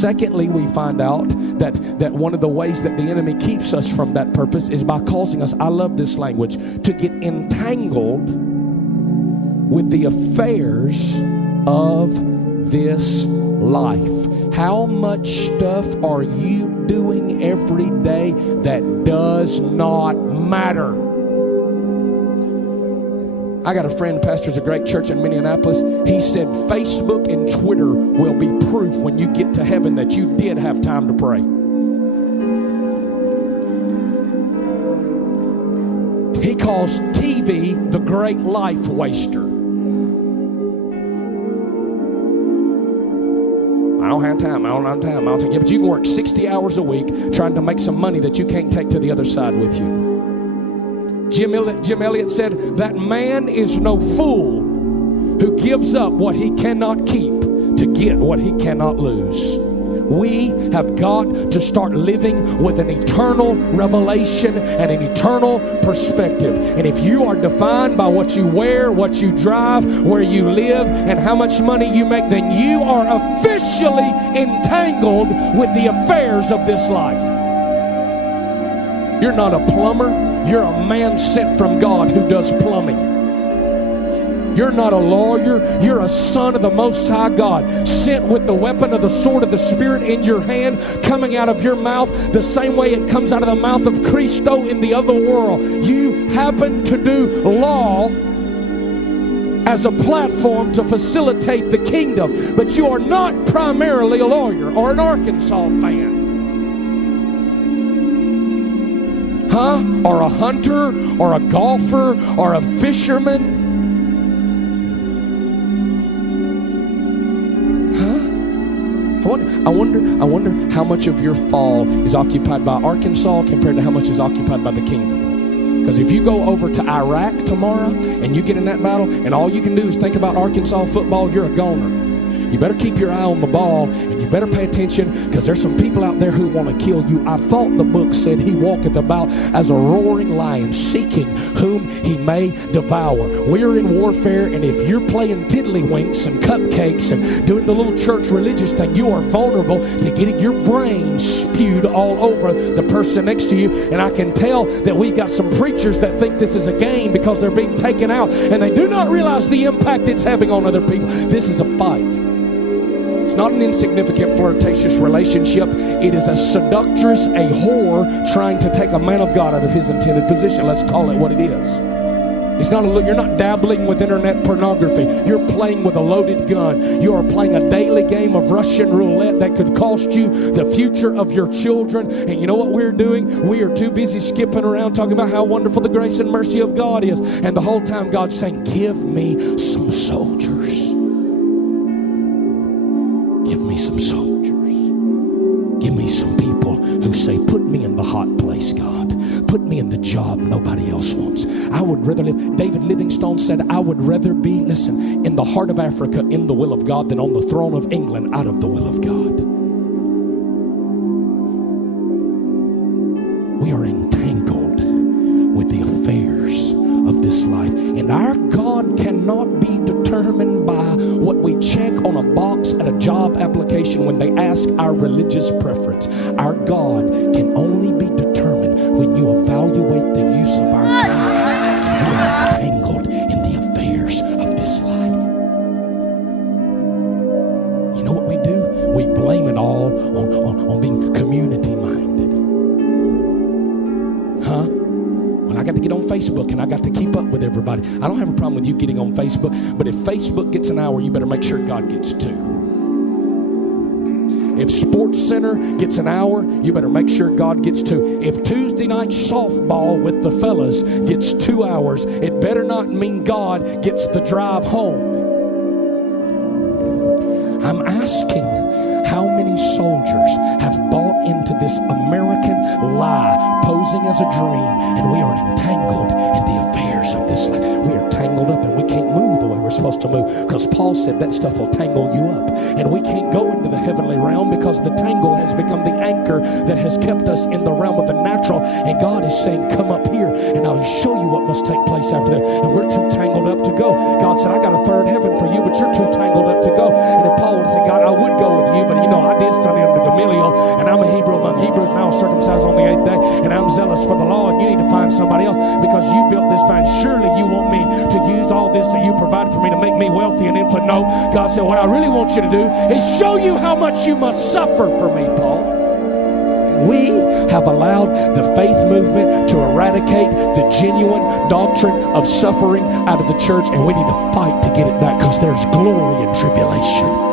Secondly, we find out that one of the ways that the enemy keeps us from that purpose is by causing us, I love this language, to get entangled with the affairs of this life. How much stuff are you doing every day that does not matter? I got a friend, pastors a great church in Minneapolis. He said Facebook and Twitter will be proof when you get to heaven that you did have time to pray. He calls TV the great life waster. I don't have time. Yeah, but you can work 60 hours a week trying to make some money that you can't take to the other side with you. Jim Elliott said that man is no fool who gives up what he cannot keep to get what he cannot lose. We have got to start living with an eternal revelation and an eternal perspective. And if you are defined by what you wear, what you drive, where you live, and how much money you make, then you are officially entangled with the affairs of this life. You're not a plumber. You're a man sent from God who does plumbing. You're not a lawyer. You're a son of the Most High God, sent with the weapon of the sword of the Spirit in your hand, coming out of your mouth the same way it comes out of the mouth of Christo in the other world. You happen to do law as a platform to facilitate the kingdom, but you are not primarily a lawyer or an Arkansas fan. Or a hunter, or a golfer, or a fisherman. I wonder how much of your fall is occupied by Arkansas compared to how much is occupied by the kingdom. Because if you go over to Iraq tomorrow and you get in that battle and all you can do is think about Arkansas football, you're a goner. You better keep your eye on the ball, and you better pay attention, because there's some people out there who want to kill you. I thought the book said he walketh about as a roaring lion, seeking whom he may devour. We're in warfare, and if you're playing tiddlywinks and cupcakes and doing the little church religious thing, you are vulnerable to getting your brain spewed all over the person next to you. And I can tell that we've got some preachers that think this is a game because they're being taken out, and they do not realize the impact it's having on other people. This is a fight. It's not an insignificant flirtatious relationship. It is a seductress, a whore trying to take a man of God out of his intended position. Let's call it what it is. It's not you're not dabbling with internet pornography. You're playing with a loaded gun. You are playing a daily game of Russian roulette that could cost you the future of your children. And you know what we're doing? We are too busy skipping around talking about how wonderful the grace and mercy of God is. And the whole time God's saying, give me some soldiers. Give me some soldiers. Give me some people who say, put me in the hot place, God. Put me in the job nobody else wants. I would rather live. David Livingstone said, I would rather be, listen, in the heart of Africa in the will of God than on the throne of England out of the will of God. We are entangled with the affairs of this life. And our God cannot be determined by what we check on a box at a job application when they ask our religious preference. Our God can only be determined when you evaluate the use of our time. We are entangled in the affairs of this life. You know what we do? We blame it all on being community minded. I got to get on Facebook and I got to keep up with everybody. I don't have a problem with you getting on Facebook, but if Facebook gets an hour, you better make sure God gets 2. If Sports Center gets an hour, you better make sure God gets 2. If Tuesday night softball with the fellas gets 2 hours, it better not mean God gets the drive home. I'm asking, how many soldiers have bought into this American lie posing as a dream, and we are entangled in the affairs of this life? We are tangled up and we can't move the way we're supposed to move, because Paul said that stuff will tangle you up, and we can't go into the heavenly realm because the tangle has become the anchor that has kept us in the realm of the natural. And God is saying, come up here and I'll show you what must take place after that. And we're too tangled up to go. God said, I got a third heaven for you, but you're too tangled up to go. And if Paul would have said, God, I would go with you, but you know, I did study for the law and you need to find somebody else because you built this fine. Surely you want me to use all this that you provided for me to make me wealthy and influential. No, God said, what I really want you to do is show you how much you must suffer for me, Paul. We have allowed the faith movement to eradicate the genuine doctrine of suffering out of the church, and we need to fight to get it back because there's glory in tribulation.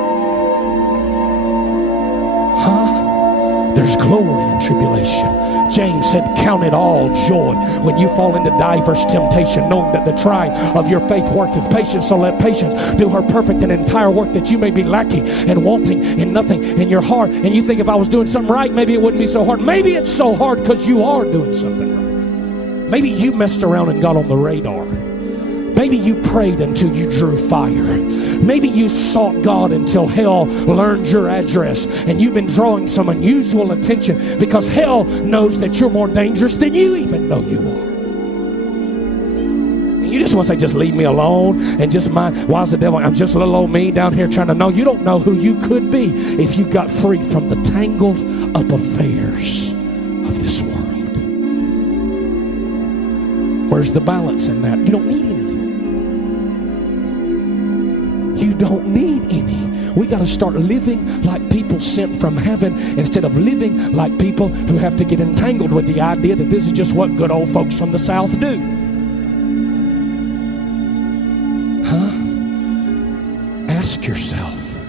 There's glory in tribulation. James said, count it all joy when you fall into diverse temptation, knowing that the trying of your faith worketh patience. So let patience do her perfect and entire work, that you may be lacking and wanting in nothing in your heart. And you think, if I was doing something right, maybe it wouldn't be so hard. Maybe it's so hard because you are doing something right. Maybe you messed around and got on the radar. Maybe you prayed until you drew fire. Maybe you sought God until hell learned your address, and you've been drawing some unusual attention because hell knows that you're more dangerous than you even know you are. You just want to say, just leave me alone and just mind. Why is the devil? I'm just little old me down here trying to know. You don't know who you could be if you got free from the tangled up affairs of this world. Where's the balance in that? You don't need any. You don't need any. We got to start living like people sent from heaven instead of living like people who have to get entangled with the idea that this is just what good old folks from the South do. Ask yourself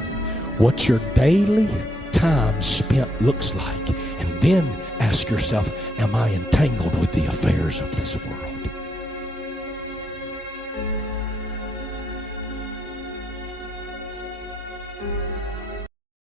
what your daily time spent looks like, and then ask yourself, am I entangled with the affairs of this world?